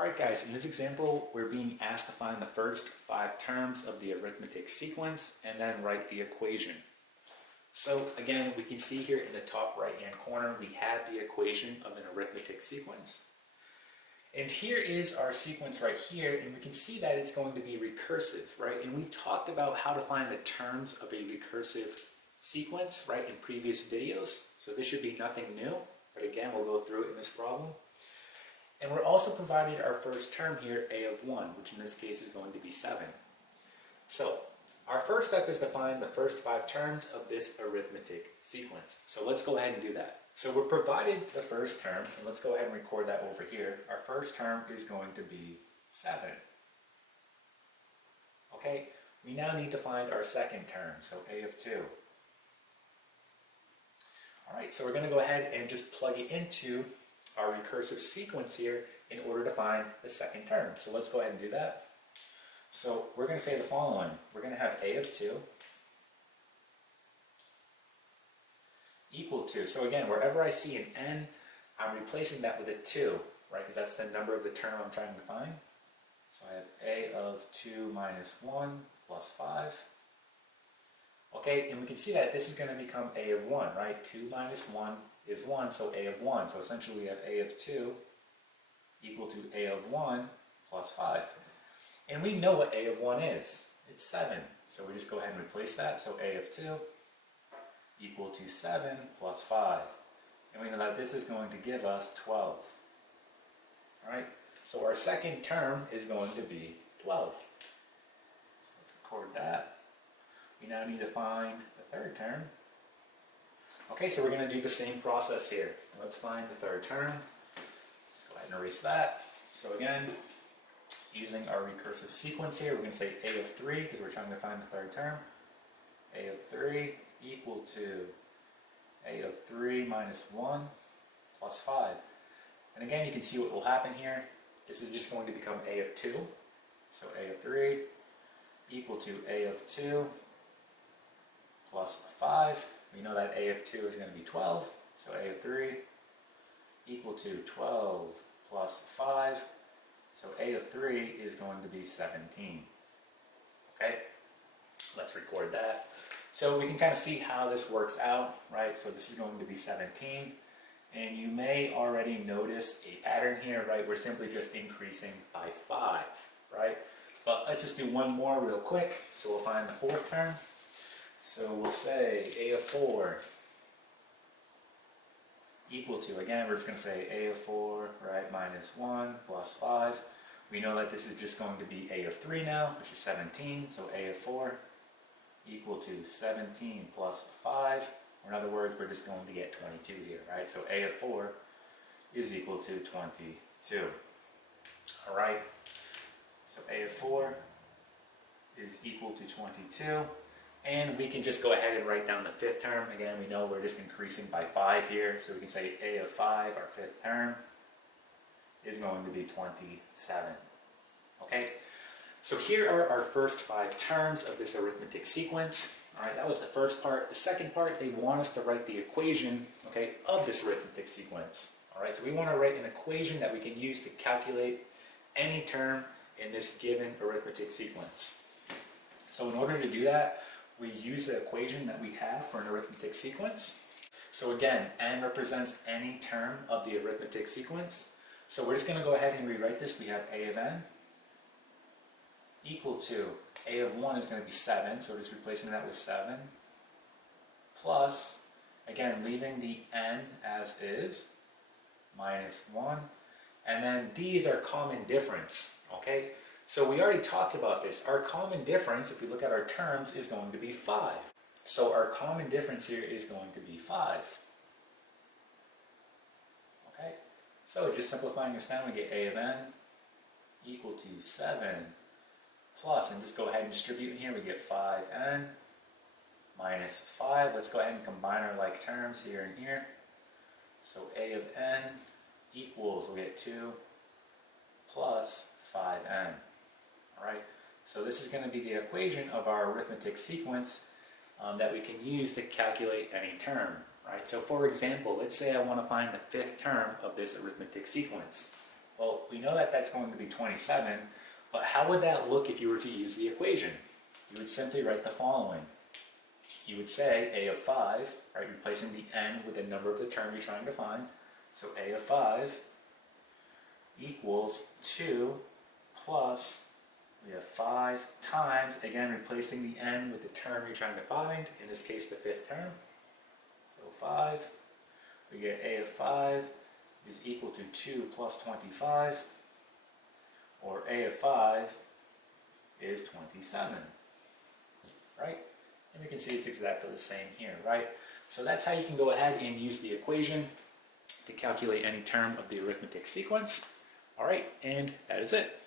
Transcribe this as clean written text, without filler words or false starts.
Alright guys, in this example we're being asked to find the first 5 terms of the arithmetic sequence and then write the equation. So again, we can see here in the top right hand corner we have the equation of an arithmetic sequence. And here is our sequence right here, and we can see that it's going to be recursive, right? And we've talked about how to find the terms of a recursive sequence, right, in previous videos. So this should be nothing new, but again we'll go through it in this problem. And we're also provided our first term here, a of 1, which in this case is going to be 7. So our first step is to find the first 5 terms of this arithmetic sequence. So let's go ahead and do that. So we're provided the first term, and let's go ahead and record that over here. Our first term is going to be 7. Okay, we now need to find our second term, so a of 2. Alright, so we're going to go ahead and just plug it into our recursive sequence here in order to find the second term. So let's go ahead and do that. So we're going to say the following. We're going to have a of 2 equal to, so again, wherever I see an n, I'm replacing that with a 2, right? Because that's the number of the term I'm trying to find. So I have a of 2 minus 1 plus 5. Okay, and we can see that this is going to become a of 1, right? 2 minus 1 is 1, so a of 1. So essentially we have a of 2 equal to a of 1 plus 5. And we know what a of 1 is. It's 7. So we just go ahead and replace that. So a of 2 equal to 7 plus 5. And we know that this is going to give us 12. Alright, so our second term is going to be 12. So let's record that. We now need to find the third term. Okay, so we're going to do the same process here. Let's find the third term. Let's go ahead and erase that. So again, using our recursive sequence here, we're going to say a of 3 because we're trying to find the third term. A of 3 equal to a of 3 minus 1 plus 5. And again, you can see what will happen here. This is just going to become a of 2. So a of 3 equal to a of 2 plus 5. We know that a of 2 is going to be 12. So a of 3 equal to 12 plus 5. So a of 3 is going to be 17. Okay, let's record that. So we can kind of see how this works out, right? So this is going to be 17. And you may already notice a pattern here, right? We're simply just increasing by 5, right? But let's just do one more real quick. So we'll find the fourth term. So we'll say a of 4 equal to, again, we're just going to say a of 4, right, minus 1 plus 5. We know that this is just going to be a of 3 now, which is 17. So a of 4 equal to 17 plus 5. Or in other words, we're just going to get 22 here, right? So a of 4 is equal to 22. All right. So a of 4 is equal to 22. And we can just go ahead and write down the fifth term. Again, we know we're just increasing by 5 here. So we can say a of 5, our fifth term, is going to be 27. Okay? So here are our first 5 terms of this arithmetic sequence. All right, that was the first part. The second part, they want us to write the equation, okay, of this arithmetic sequence. All right, so we want to write an equation that we can use to calculate any term in this given arithmetic sequence. So in order to do that, we use the equation that we have for an arithmetic sequence. So again, n represents any term of the arithmetic sequence. So we're just going to go ahead and rewrite this. We have a of n equal to, a of 1 is going to be 7, so we're just replacing that with 7, plus, again, leaving the n as is, minus 1, and then d is our common difference, okay? So we already talked about this. Our common difference, if we look at our terms, is going to be 5. So our common difference here is going to be 5. Okay? So just simplifying this down, we get a of n equal to 7 plus, and just go ahead and distribute in here, we get 5n minus 5. Let's go ahead and combine our like terms here and here. So a of n equals, we'll get 2 plus 5n. Alright, so this is going to be the equation of our arithmetic sequence that we can use to calculate any term. Right? So for example, let's say I want to find the fifth term of this arithmetic sequence. Well, we know that that's going to be 27, but how would that look if you were to use the equation? You would simply write the following. You would say a of 5, right, replacing the n with the number of the term you're trying to find. So a of 5 equals 2 plus, we have 5 times, again replacing the n with the term you're trying to find, in this case the fifth term. So 5, we get a of 5 is equal to 2 plus 25, or a of 5 is 27, right? And we can see it's exactly the same here, right? So that's how you can go ahead and use the equation to calculate any term of the arithmetic sequence. All right, and that is it.